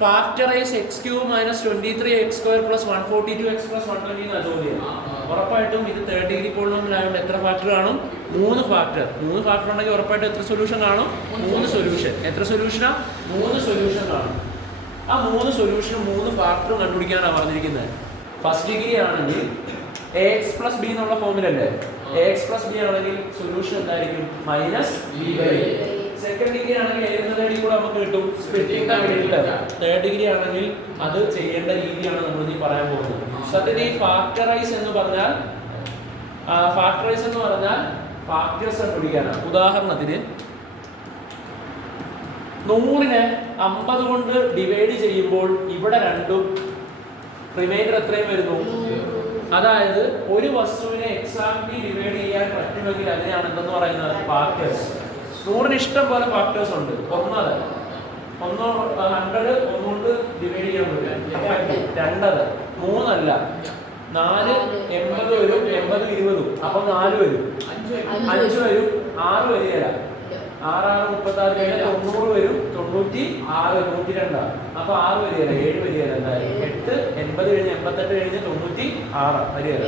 Factorise X cube minus 23x² plus 142x plus 120 എന്നാ ചോദ്യം. ഉറപ്പായിട്ടും ഇത് തേർഡ് ഡിഗ്രി പോളിനോമിയലായതുകൊണ്ട് എത്ര ഫാക്ടർ കാണും? 3 ഫാക്ടർ. 3 ഫാക്ടർ ഉണ്ടെങ്കിൽ ഉറപ്പായിട്ടും എത്ര സൊല്യൂഷൻ കാണും? 3 സൊല്യൂഷൻ. എത്ര സൊല്യൂഷനാ? 3 സൊല്യൂഷൻ കാണും. ആ 3 സൊല്യൂഷനും 3 ഫാക്ടറും കണ്ടുപിടിക്കാനാണ് പറഞ്ഞിരിക്കുന്നത്. ഫസ്റ്റ് ഡിഗ്രി ആണെങ്കിൽ ax പ്ലസ് ബി എന്നുള്ള ഫോമിലല്ലേ? ax പ്ലസ് ബി ആണെങ്കിൽ സൊല്യൂഷൻ എന്തായിരിക്കും? Minus b/a. സെക്കൻഡ് ഡിഗ്രി ആണെങ്കിൽ എഴുതുന്നതിൽ കൂടെ നമുക്ക് കിട്ടും splitting the middle term. Third degree ആണെങ്കിൽ അത് ചെയ്യേണ്ട രീതിയാണ് നമ്മൾ ഇനി പറയാൻ പോകുന്നത്. സത്യത്തിൽ ഈ ഫാക്ടറൈസ് എന്ന് പറഞ്ഞാൽ ഫാക്ടേഴ്സ് കണ്ടുപിടിക്കാനാണ്. ഉദാഹരണത്തിന് 100നെ 50 കൊണ്ട് ഡിവൈഡ് ചെയ്യുമ്പോൾ ഇവിടെ രണ്ടും റിമൈൻഡർ എത്രയും വരുന്നു? അതായത് ഒരു വസ്തുവിനെ എക്സാക്ട്ലി ഡിവൈഡ് ചെയ്യാൻ പറ്റുമെങ്കിൽ അതിനെയാണ് എന്തെന്ന് പറയുന്നത്? ഫാക്ടേഴ്സ്. 100ന് ഇഷ്ടം പോലെ ഫാക്ടേഴ്സ് ഉണ്ട്. 100 ഒന്നുകൊണ്ട് ഡിവൈഡ് ചെയ്യാൻ പറ്റും. 2 3 അല്ല 4 80 വരും, 80 20, അപ്പൊ 4 വരും, 5 വരും, 6 വരികയില്ല. 6 36 90 വരും, 96 102, അപ്പൊ 6 വരികയില്ല, 7 വരികയില്ല. എന്തായാലും 8 80 കഴിഞ്ഞ് 88 കഴിഞ്ഞ് 96 വരികയില്ല.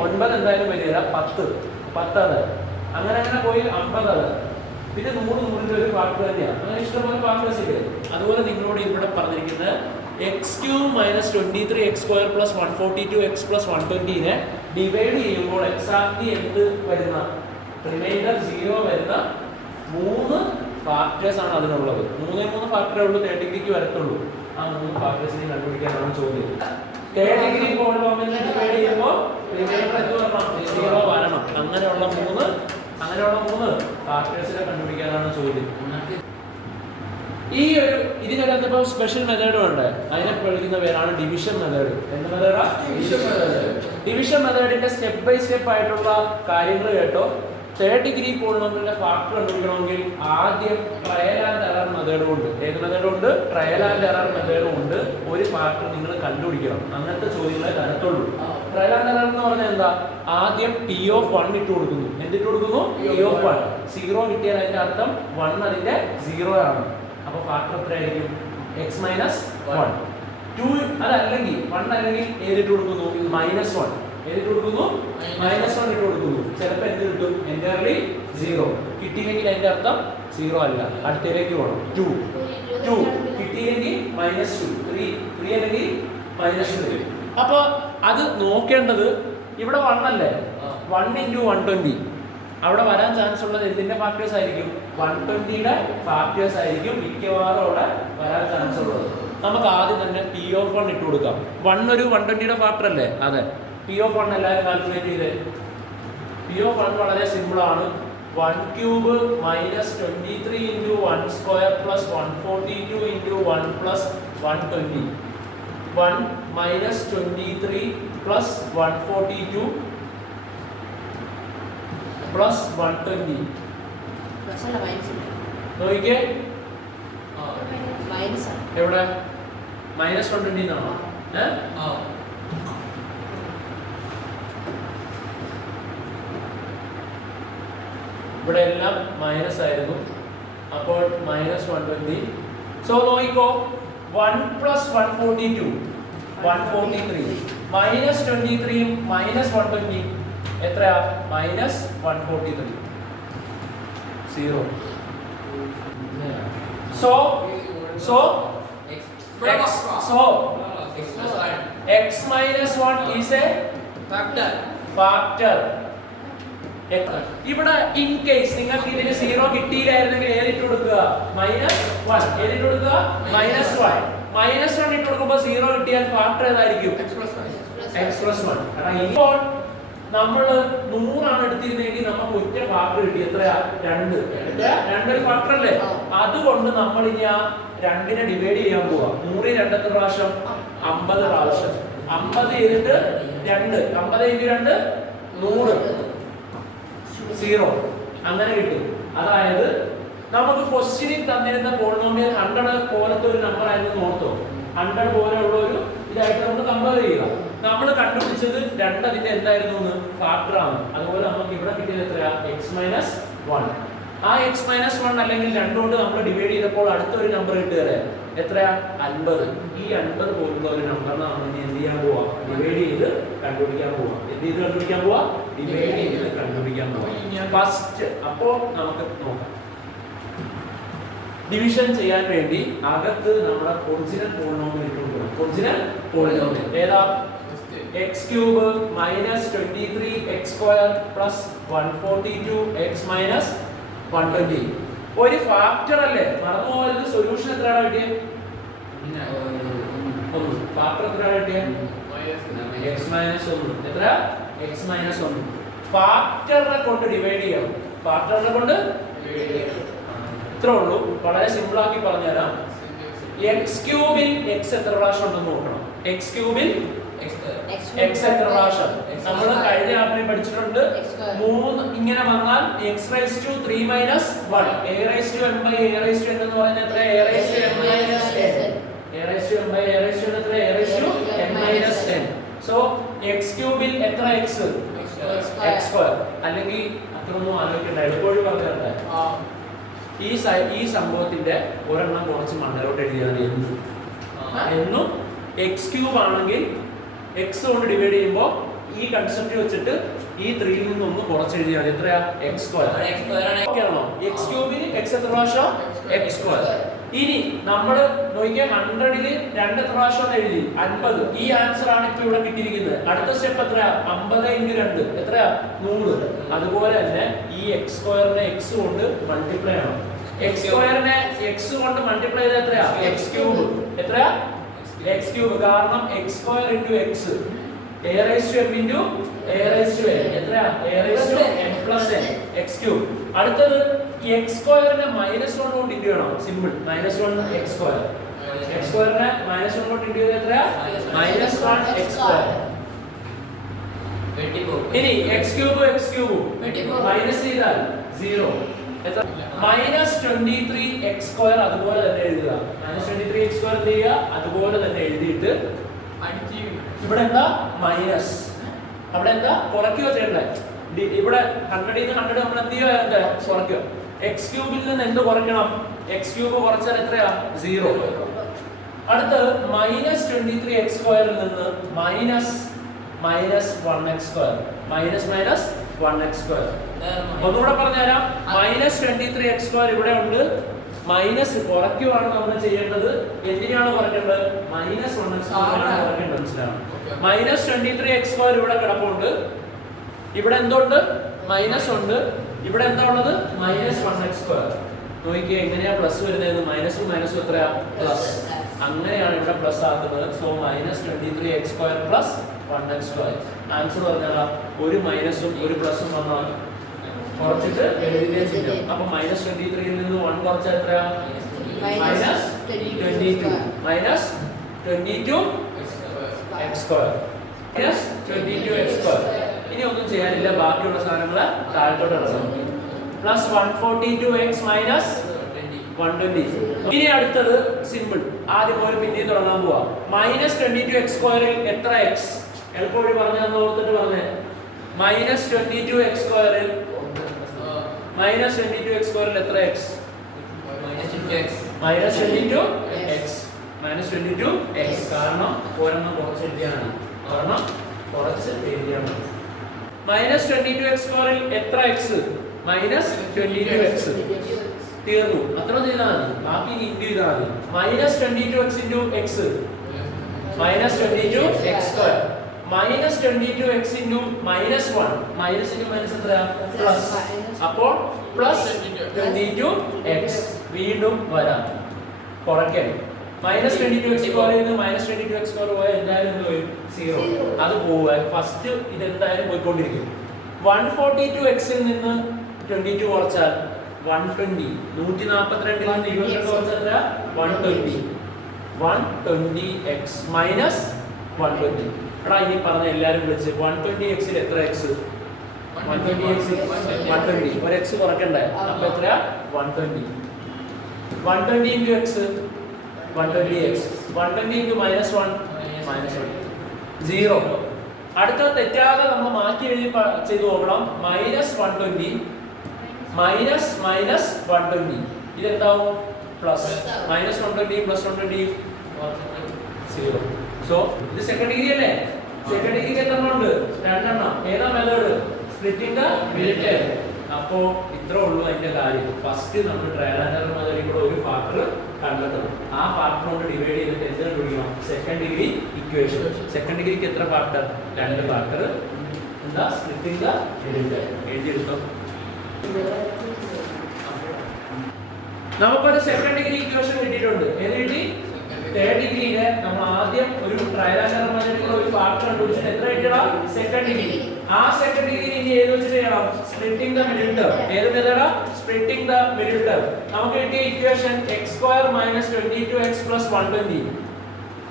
9 എന്തായാലും വരികയില്ല. 10 അങ്ങനെ പോയി 50. പിന്നെ 100 ഒരു ഫാക്ടർ തന്നെയാണ്. അങ്ങനെ ഇഷ്ടംപോലെ ഫാക്ടേഴ്സ് ഇല്ലേ. അതുപോലെ നിങ്ങളോട് ഇവിടെ പറഞ്ഞിരിക്കുന്നത് x cube minus 23x² plus 142x plus 120നെ ഡിവൈഡ് ചെയ്യുമ്പോൾ എക്സാക്ട്ലി എന്ത് വരുന്ന റിമൈൻഡർ 0 വരുന്ന 3 ഫാക്ടേഴ്സ് ആണ് അതിനുള്ളത്. 3 ഫാക്ടറേ ഉള്ളൂ തേർഡ് ഡിഗ്രിക്ക് വരത്തുള്ളൂ. ആ 3 ഫാക്ടേഴ്സിനെ കണ്ടുപിടിക്കാനാണ് ചോദ്യം. തേർഡ് ഡിഗ്രി പോളിനോമിയലിനെ ഡിവൈഡ് ചെയ്യുമ്പോൾ റിമൈൻഡർ എന്ത് വരണം? 0 വരണം. അങ്ങനെയുള്ള 3 ഫാക്ടേഴ്സിനെ കണ്ടുപിടിക്കാനാണ് ചോദ്യം. ഈ ഒരു ഇതിനകത്ത് ഇപ്പോൾ സ്പെഷ്യൽ മെത്തേഡും ഉണ്ട്. അതിനെ വിളിക്കുന്ന പേരാണ് ഡിവിഷൻ മെത്തേഡ്. എന്ത് മെത്തേഡാ? ഡിവിഷൻ മെത്തേഡിന്റെ സ്റ്റെപ്പ് ബൈ സ്റ്റെപ്പ് ആയിട്ടുള്ള കാര്യങ്ങൾ കേട്ടോ. തേർഡ് ഡിഗ്രി പോളിനോമിയലിന്റെ ഫാക്ടർ കണ്ടുപിടിക്കണമെങ്കിൽ ആദ്യം ട്രയൽ ആൻഡ് എറർ മെത്തേഡും ഉണ്ട്. ഏത് മെത്തേഡും ഉണ്ട്? ട്രയൽ ആൻഡ് എറർ മെത്തേഡും ഉണ്ട്. ഒരു ഫാക്ടർ നിങ്ങൾ കണ്ടുപിടിക്കണം. അങ്ങനത്തെ ചോദ്യങ്ങളെ തരത്തുള്ളൂ. ട്രയൽ ആൻഡ് എറർ എന്ന് പറഞ്ഞാൽ എന്താ? ആദ്യം P(1) ഇട്ട് കൊടുക്കുന്നു. എന്തിട്ട് കൊടുക്കുന്നു? P(1). 0 കിട്ടിയാൽ അതിന്റെ അർത്ഥം 1 അതിന്റെ 0 ആണ്. അപ്പൊ ഫാക്ടർ എത്രയായിരിക്കും? x-1. 2 അതല്ലെങ്കിൽ 1 അല്ലെങ്കിൽ ഏതിട്ട് കൊടുക്കുന്നു? -1. ഏതിട്ട് കൊടുക്കുന്നു? -1 ഇട്ട് കൊടുക്കുന്നു. ചിലപ്പോൾ എന്ത് കിട്ടും? എൻറ്റയർലി 0 കിട്ടിയില്ലെങ്കിൽ അതിന്റെ അർത്ഥം 0 അല്ല. അടുത്തതിലേക്ക് പോകണം. 2 കിട്ടിയില്ലെങ്കിൽ -2. 3 അല്ലെങ്കിൽ -3. അപ്പൊ അത് നോക്കേണ്ടത് ഇവിടെ 1 അല്ലേ? 1 × 120 അവിടെ വരാൻ ചാൻസ് ഉള്ളത് എന്തിന്റെ ഫാക്ടേഴ്സ് ആയിരിക്കും? 120യുടെ ഫാക്ടേഴ്സ് ആയിരിക്കും മിക്കവാറും അവിടെ വരാൻ ചാൻസ് ഉള്ളത്. നമുക്ക് ആദ്യം തന്നെ P(1) ഇട്ട് കൊടുക്കാം. 1 ഒരു 120യുടെ ഫാക്ടർ അല്ലേ? അതെ. P(1) എല്ലാവരും കാൽക്കുലേറ്റ് ചെയ്തേ. P(1) വളരെ സിമ്പിൾ ആണ്. 1³ minus 23 × 1² plus 142 × 1 plus 120. 1 minus 23 plus 142 plus 120. നോക്കിക്കേ എവിടെ? -120 എന്നാണോ? ഇവിടെ എല്ലാം മൈനസ് ആയിരുന്നു. അപ്പോൾ -120. സോ നോക്കിക്കോ 1 പ്ലസ് 142 143 -23 -120 എത്രയാ? -143. 0. So x-1 is a factor. ഇവിടെ ഇൻ കേസ് നിങ്ങൾക്ക് ഇതിന് 0 കിട്ടിയില്ലായിരുന്നെങ്കിൽ ഏതിട്ട് കൊടുക്കുക? -1. ഏതിട്ട് കൊടുക്കുക? -1. -1 ഇട്ട് കൊടുക്കുമ്പോൾ 0 കിട്ടിയാൽ ഫാക്ടർ ഏതായിരിക്കും? x+1. ഇപ്പോൾ നമ്മൾ 100 ആണ് എടുത്തിരുന്നെങ്കിൽ നമുക്ക് ഒറ്റ ഫാക്ടർ കിട്ടി. എത്രയാ? 2. രണ്ട് ഫാക്ടർ അല്ലേ? അതുകൊണ്ട് നമ്മൾ ഇനി ആ 2നെ ഡിവൈഡ് ചെയ്യാൻ പോവാ. 100 2 പ്രാവശ്യം 50 പ്രാവശ്യം. 50 ചെയ്തിട്ട് 2 50 × 2 100 0 അങ്ങനെ കിട്ടും. അതായത് നമുക്ക് ക്വസ്റ്റ്യനിൽ തന്നിരുന്ന പോളിനോമിയൽ 100 പോലത്തെ ഒരു നമ്പർ ആയിരുന്നു. ഓർത്തോ? 100 പോലെയുള്ള ഒരു ഇതായിട്ട് നമ്മൾ കമ്പയർ ചെയ്യുക. നമ്മൾ കണ്ടുപിടിച്ചത് 2 അതിന്റെ എന്തായിരുന്നു? ഫാക്ടർ ആണ്. അതുപോലെ നമുക്ക് ഇവിടെ കിട്ടിയത് എത്രയാ? x-1. ആ x-1 അല്ലെങ്കിൽ 2 കൊണ്ട് നമ്മൾ ഡിവൈഡ് ചെയ്തപ്പോൾ അടുത്തൊരു നമ്പർ കിട്ടുകയല്ലേ? എത്രയാ 50. ഈ 50 പോലുള്ള ഒരു നമ്പറിനെ നമ്മൾ എന്ത് ചെയ്യാൻ പോവാ? ഡിവൈഡ് ചെയ്ത് കണ്ടുപിടിക്കാൻ പോവാ. എന്ത് ചെയ്ത് കണ്ടുപിടിക്കാൻ പോവാ? ഡിവൈഡ് ചെയ്ത് കണ്ടുപിടിക്കാൻ പോവാ. ഫസ്റ്റ് അപ്പോൾ നമുക്ക് നോക്കാം. ഡിവിഷൻ ചെയ്യാൻ വേണ്ടി അകത്ത് നമ്മുടെ ഒറിജിനൽ പോളിനോമിയൽ ഇട്ടുകൊടുക്കണം. ഒറിജിനൽ പോളിനോമിയൽ ഏതാ? x cube minus 23 x square plus 142 x minus 120. ഒരു ഫാക്ടർ അല്ലേ, മറന്നു പോകരുത്. സൊല്യൂഷൻ എത്രയാണ് കിട്ടിയത്? ഒന്ന്. ഫാക്ടർ എത്രയാണ് കിട്ടിയത്? x minus 1. എത്ര? x minus 1. ഫാക്ടറിനെ കൊണ്ട് ഡിവൈഡ് ചെയ്യണം. ഫാക്ടറിനെ കൊണ്ട് ഇത്രേ ഉള്ളൂ. വളരെ സിമ്പിൾ ആക്കി പറഞ്ഞുതരാം. എക്സ് ക്യൂബിൽ എക്സ് എത്ര പ്രാവശ്യം ഉണ്ടെന്ന് നോക്കണം. എക്സ് ക്യൂബിൽ എക്സ് എത്ര പ്രാവശ്യം? നമ്മൾ കഴിഞ്ഞ ആപ്പിൽ പഠിച്ചിട്ടുണ്ട്. 3 ഇങ്ങനെ വന്നാൽ x raise to 3 minus 1 a raise to n by a raise to n എന്ന് പറയുന്നത് എത്ര? a raise to n minus n. a raise to n by a raise to n എത്ര? a raise to n minus n. So x ക്യൂബിൽ എത്ര x? x square. അല്ലെങ്കിൽ അത്രയൊന്നും ആലോചിക്കണ്ട, എളുപ്പവഴി പറഞ്ഞിട്ടുണ്ട്. ഈ സംഭവത്തിന്റെ ഒരെണ്ണം കുറച്ച് മണ്ടലോട്ട് എഴുതിയാൽ എന്നും എക്സ് ക്യൂബ് ആണെങ്കിൽ എക്സ് കൊണ്ട് ഡിവൈഡ് ചെയ്യുമ്പോൾ ഈ കൺസെപ്റ്റ് വെച്ചിട്ട് ഈ 3ൽ നിന്ന് ഒന്ന് കുറച്ച് എഴുതിയാൽ എത്രയാ? X square. ഓക്കെയാണോ? എക്സ് ക്യൂബിന് എക്സ് എത്ര പ്രാവശ്യം? X square. ഇനി നമ്മൾ നോക്കിയാൽ 100ല് 2 എത്ര പ്രാവശ്യം എഴുതി? 50. ഈ ആൻസർ ആണ് ഇപ്പൊ ഇവിടെ കിട്ടിയിരിക്കുന്നത്. അടുത്ത സ്റ്റെപ്പ് എത്രയാ? 50 × 2 എത്രയാ? 100. അതുപോലെ തന്നെ ഈ എക്സ് സ്ക്വയറിനെ എക്സ് കൊണ്ട് മൾട്ടിപ്ലൈ ചെയ്യണം. എക്സ് സ്ക്വയറിനെ എക്സ് കൊണ്ട് മൾട്ടിപ്ലൈ ചെയ്താൽ എത്രയാ? X cube. എത്രയാ? X cube. കാരണം x square into x a raised to m into a raised to n എത്രയാ? a raised to n plus n x cube. അടുത്തത് x സ്ക്വയറിനെ -1 കൊണ്ട് ഇൻഡു ചെയ്യണം. സിമ്പിൾ. -1 x square. x സ്ക്വയറിനെ -1 കൊണ്ട് into ചെയ്താൽ എത്രയാ? -1 x square. ഇനി x cube minus ചെയ്താൽ 0. എത്ര? -23 x സ്ക്വയർ അതുപോലെ തന്നെ എഴുതുക. -23 x സ്ക്വയർ ചെയ്യുക, അതുപോലെ തന്നെ എഴുതിയിട്ട് ഇവിടെ എന്താ? മൈനസ്. അവിടെ എന്താ? കുറയ്ക്കുക ചെയ്യണ്ടേ? ഇവിടെ 100ൽ നിന്ന് 100 നമ്മൾ എന്ത് ചെയ്യുക? എന്താ? കുറയ്ക്കുക. എക്സ് ക്യൂബിൽ നിന്ന് എന്ത് കുറയ്ക്കണം? എക്സ് ക്യൂബ് കുറച്ചാൽ എത്രയാ? 0. അടുത്ത് -23 x സ്ക്വയറിൽ നിന്ന് -1 x സ്ക്വയർ. -1 x square. ഒന്നുകൂടെ പറഞ്ഞുതരാം. -23 x സ്ക്വയർ ഇവിടെ ഉണ്ട്. മൈനസ് കുറയ്ക്കുവാണ് നമ്മൾ ചെയ്യേണ്ടത്. എന്തിനാണ് കുറയ്ക്കേണ്ടത്? -1 x സ്ക്വയർ ആണ് കുറയ്ക്കേണ്ടത്. മനസ്സിലാവും? -23 x സ്ക്വയർ ഇവിടെ കിടപ്പുണ്ട്. ഇവിടെ എന്തുണ്ട്? മൈനസ് ഉണ്ട്. ഇവിടെ എന്താ ഉള്ളത്? -1 x സ്ക്വയർ. നോക്കിയേ എങ്ങനെയാ പ്ലസ് വരുന്നത്? മൈനസും മൈനസും എത്രയാ? പ്ലസ്. അങ്ങനെയാണ് ഇവിടെ പ്ലസ് ആക്കുന്നത്. So -23 x square plus 1 x square. Answer പറഞ്ഞാൽ ഒരു മൈനസും ഒരു പ്ലസും വന്നാൽ കുറച്ചിട്ട് എഴുതിയേ ചെയ്യാം. അപ്പൊ -23ൽ നിന്ന് 1 കുറച്ചാൽ എത്രയാ? -22 -22 x സ്ക്വയർ. -22 x square. ഇനി ഒന്നും ചെയ്യാനില്ല. ബാക്കിയുള്ള സാധനങ്ങൾ താഴത്തോട്ട് ഇടണം. Plus 142 x minus 120. ഇനി അടുത്തത് സിമ്പിൾ. ആദ്യം പോലെ പിന്നെ തുടങ്ങാൻ പോവാ. -22 x സ്ക്വയറിൽ എത്ര x? എളുപ്പവഴി പറഞ്ഞാൽ ഓർത്തിട്ട് പറഞ്ഞേ. -22 x സ്ക്വയറിൽ -22 x സ്ക്വയറിൽ എത്ര x? -22 x. കാരണം ഒരെണ്ണം കുറച്ച് എഴുതിയാണ്. -22 x സ്ക്വയറിൽ എത്ര x? -22 x. തീർന്നു. അത്ര ചെയ്താൽ മതി. ബാക്കി ഇൻഡു ചെയ്താൽ മതി. -22 x into x -22 x square. -22 x into -1. Minus into minus എത്രയാ? പ്ലസ്. അപ്പോൾ +22 x. വീണ്ടും വരാം. കുറയ്ക്കാൻ -22 x സ്ക്വയറിൽ നിന്ന് -22 x സ്ക്വയർ പോയാൽ എന്തായാലും എന്ത് വരും? 0. അത് പോവാൻ ഫസ്റ്റ് ഇതെന്തായാലും പോയിക്കൊണ്ടിരിക്കും. 142 x ൽ നിന്ന് 22 കുറച്ചാൽ 120. 142 ൽ നിന്ന് 22 കുറച്ചാൽ എത്ര? 120. 120 x മൈനസ് 120. എടാ ഇനി പറഞ്ഞ എല്ലാവരും വിളിച്ച് 120 x ൽ എത്ര x? 120 x 120. ഒരു x കുറയ്ക്കണ്ടേ? അപ്പോൾ എത്രയാ? 120. 120 into x 120x. 120 into -1 0. അടുത്ത തെറ്റാതെ നമ്മൾ മാറ്റി എഴുതി ചെയ്തു നോക്കണം. -120 -120 ഇതെന്താവും? Plus minus 120 plus 120 0. സോ ഇത് സെക്കൻഡ് ഡിഗ്രി അല്ലേ? സെക്കൻഡ് ഡിഗ്രിക്ക് എത്ര എണ്ണം ഉണ്ട്? രണ്ടെണ്ണം. ഏതാ മെത്തേഡ്? Splitting the middle. അപ്പോ ഇത്രേ ഉള്ളൂ അതിന്റെ കാര്യം. ഫസ്റ്റ് നമ്മൾ ട്രയൽ ആൻഡ് എറർ മെത്തേഡിൽ കൂടെ ഒരു ഫാക്ടർ കണ്ടെത്തണം. ആ ഫാക്ടർ കൊണ്ട് ഡിവൈഡ് ചെയ്തിട്ട് എന്ത് കണ്ടുപിടിക്കണം? Second degree equation. സെക്കൻഡ് ഡിഗ്രിക്ക് എത്ര ഫാക്ടർ? രണ്ട് ഫാക്ടർ. എന്താ? Splitting the middle. എഴുതിയെടുത്തോ. നമുക്കൊരു സെക്കൻഡ് ഡിഗ്രി ഇക്വേഷൻ കിട്ടിയിട്ടുണ്ട്. ഏത് കിട്ടി? തേർഡ് ഡിഗ്രിയിലെ നമ്മൾ ആദ്യം ഒരു ട്രയൽ ആൻഡ് എറർ മെത്തേഡിൽ ഒരു ഫാക്ടർ കണ്ടുപിടിച്ചിട്ട് എത്ര കിട്ടിയടാ? Second degree. ആ സെക്കൻഡ് ഡിഗ്രി ഇനി ഏത് വെച്ചിട്ട് ചെയ്യണം? Splitting the middle term. ഏത് മെത്തേഡാ? Splitting the middle term. നമുക്ക് കിട്ടിയ ഇക്വേഷൻ x² - 22x + 120.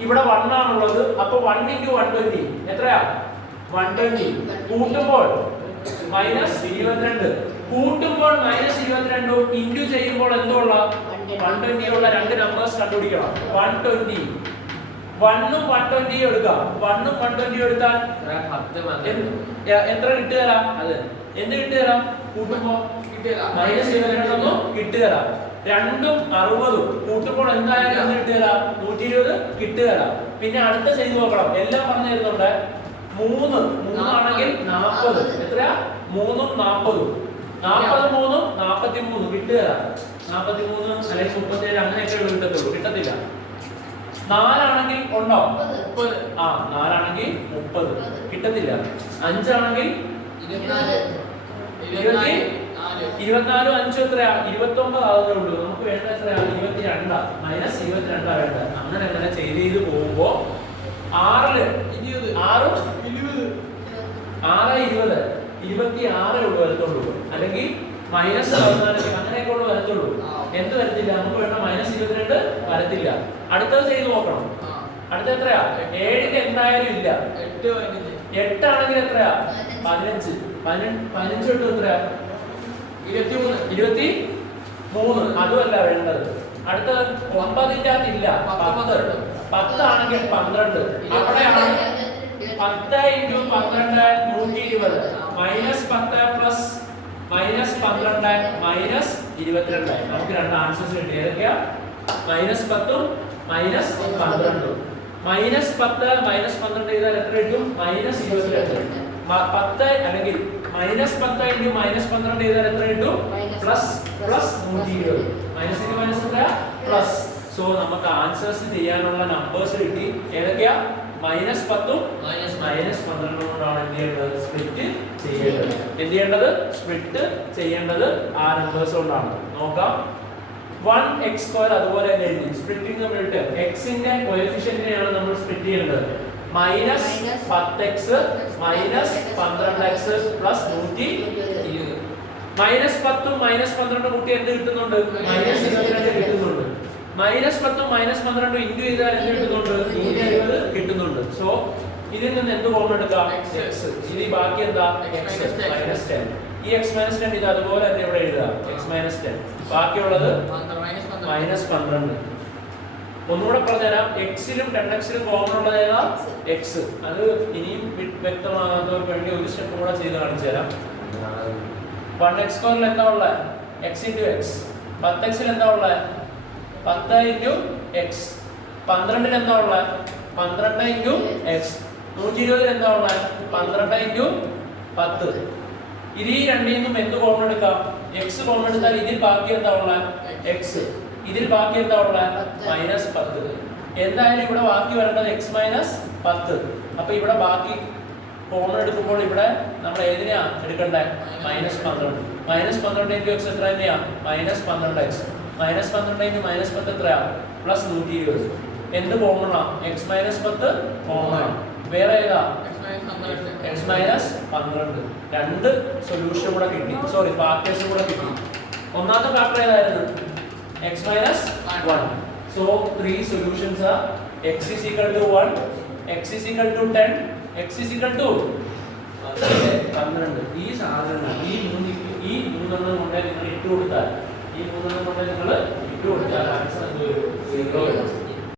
ഇവിടെ 1 ആണുള്ളത്. അപ്പോൾ 1 * 120 എത്രയാ? 120. കൂട്ടുമ്പോൾ -22. കൂട്ടുമ്പോൾ -22 ഇൻടു ചെയ്യുമ്പോൾ എന്തുള്ള 120 ഉള്ള രണ്ട് നമ്പേഴ്സ് കണ്ടുപിടിക്കണം. 120 1 ഉം 120 എടുക്കാം. 1 ഉം 120 എടുത്താൽ എത്ര കിട്ടുകയല്ല? അത് എന്ത് കിട്ടുകയല്ല? കൂട്ടുമ്പോൾ -22 കിട്ടുകയല്ല. രണ്ടും 60 കൂട്ടുമ്പോൾ എന്തായാലും എന്ത് കിട്ടുകയല്ല? 120 കിട്ടുകയല്ല. പിന്നെ അടുത്ത ചെയ്ത് നോക്കണം. എല്ലാം പറഞ്ഞു തരുന്നുണ്ട്. 3 ആണെങ്കിൽ 40. എത്രയാ? 3 ഉം 40. 40 3 43 കിട്ടുകയല്ല. 43 അല്ലെങ്കിൽ 37 അങ്ങനെയൊക്കെ കിട്ടത്തുള്ളൂ. കിട്ടത്തില്ല. 4 ആണെങ്കിൽ ഉണ്ടോ? 30. 4 ആണെങ്കിൽ 30 കിട്ടത്തില്ല. 5 ആണെങ്കിൽ 24. 5 എത്രയാ? 29 ആവുന്നേ ഉള്ളൂ. നമുക്ക് വേണ്ട എത്രയാ? 22. -22 വേണ്ട. അങ്ങനെ ചെയ്ത് പോകുമ്പോ 6 20 26 ഉള്ളൂ വരത്തുള്ളൂ. അല്ലെങ്കിൽ -14 അങ്ങനെയൊക്കെ ഉള്ളൂ വരത്തുള്ളൂ. എന്ത് വരത്തില്ല? നമുക്ക് വേണ്ട -22 വരത്തില്ല. അടുത്തത് ചെയ്ത് നോക്കണം. അടുത്ത എത്രയാ? 7 എന്തായാലും ഇല്ല. 8 ആണെങ്കിൽ എത്രയാ? 15. 15 തൊട്ട് എത്രയാ? 23. അതുമല്ല വേണ്ടത്. അടുത്ത 9ന്റെ അകത്ത് ഇല്ല. 10 ആണെങ്കിൽ 12. അവിടെയാണ് 10 × 12 120. -10 പ്ലസ് -12 -22. നമുക്ക് രണ്ട് ആൻസേഴ്സ് കിട്ടി. ഏതൊക്കെയാ? -10 ഉം -12. -10 -12 ചെയ്താൽ എത്ര കിട്ടും? -22. 10 അല്ലെങ്കിൽ -10 × -12 ചെയ്താൽ എത്ര കിട്ടും? +120. മൈനസ് എത്രയാ? പ്ലസ്. സോ നമുക്ക് ആൻസേഴ്സ് ചെയ്യാനുള്ള നമ്പേഴ്സ് കിട്ടി. ഏതൊക്കെയാ? -10 ഉം -12 കൊണ്ടാണ് എന്ത് ചെയ്യേണ്ടത്? സ്പ്ലിറ്റ് ചെയ്യേണ്ടത്. എന്ത് ചെയ്യേണ്ടത്? സ്പ്ലിറ്റ് ചെയ്യേണ്ടത് ആ നമ്പേഴ്സ് കൊണ്ടാണ്. നോക്കാം. 1x² അതുപോലെ തന്നെ എഴുതി. സ്പ്ലിറ്റിംഗ് നമ്മൾ ഇട്ട് x-ന്റെ കോഎഫിഷ്യന്റിനെയാണ് നമ്മൾ സ്പ്ലിറ്റ് ചെയ്യേണ്ടത്. -10x -12x +120. -10 ഉം -12 കൂട്ടി എന്ത് കിട്ടുന്നുണ്ട്? -22 കിട്ടുന്നുണ്ട്. -10 ഉം -12 ഇൻടു ചെയ്താൽ എന്ത് കിട്ടുന്നുണ്ട്? 120 കിട്ടുന്നുണ്ട്. സോ ഇതിൽ നിന്ന് എന്ത് കോമൺ എടുക്കാം? x. ഇനി ബാക്കി എന്താ? x -10. ഈ x -10 ഇത് അതുപോലെ തന്നെ ഇവിടെ എഴുതുക. x -10. ബാക്കിയുള്ളത് -12. ഒന്നുകൂടെ പറഞ്ഞുതരാം. x-ലും 10x-ലും കോമൺ ഉള്ളത് ഏതാ? x. അത് ഇനിയും വ്യക്തമാകാത്തവർക്ക് വേണ്ടി ഒരു സ്റ്റെപ്പ് കൂടെ ചെയ്ത് കാണിച്ചു തരാം. 1x² എന്താ ഉള്ളത്? x × x. 10x എന്താ ഉള്ളത്? 10 × x. 12 എന്താ ഉള്ളത്? 12 × x. 120 എന്താ ഉള്ളത്? 12 × 10. ഇത് ഈ രണ്ടിൽ നിന്നും എന്ത് കോമൺ എടുക്കാം? x കോമൺ എടുത്താൽ ഇതിൽ ബാക്കി എന്താ ഉള്ളത്? x. ഇതിൽ ബാക്കി എന്താ ഉള്ളത്? -10. എന്തായാലും ഇവിടെ ബാക്കി വരേണ്ടത് x -10. അപ്പൊ ഇവിടെ ബാക്കി കോമൺ എടുക്കുമ്പോൾ ഇവിടെ നമ്മൾ ഏതിനെയാ എടുക്കണ്ടേ? -12. -12 × x എത്ര തന്നെയാ? -12x. -12 × -10 എത്രയാ? +120. എന്ത് കോമണാ? x -10 കോമണാ. വേറെ ഏതാ? x -12. രണ്ട് സൊല്യൂഷൻ കൂടെ കിട്ടി. സോറി, ഫാക്ടേഴ്സ് കൂടെ കിട്ടി. ഒന്നാമത്തെ ഫാക്ടർ ഏതായിരുന്നു? x -1. So 3 solutions are x is equal to 1, x is equal to 10, x is equal to 12. ഈ സാധനം ഈ മൂന്നെണ്ണം കൊണ്ട് നിങ്ങൾ ഇട്ട് കൊടുത്താൽ ആൻസർ എന്ത് വരും? 0 വരും.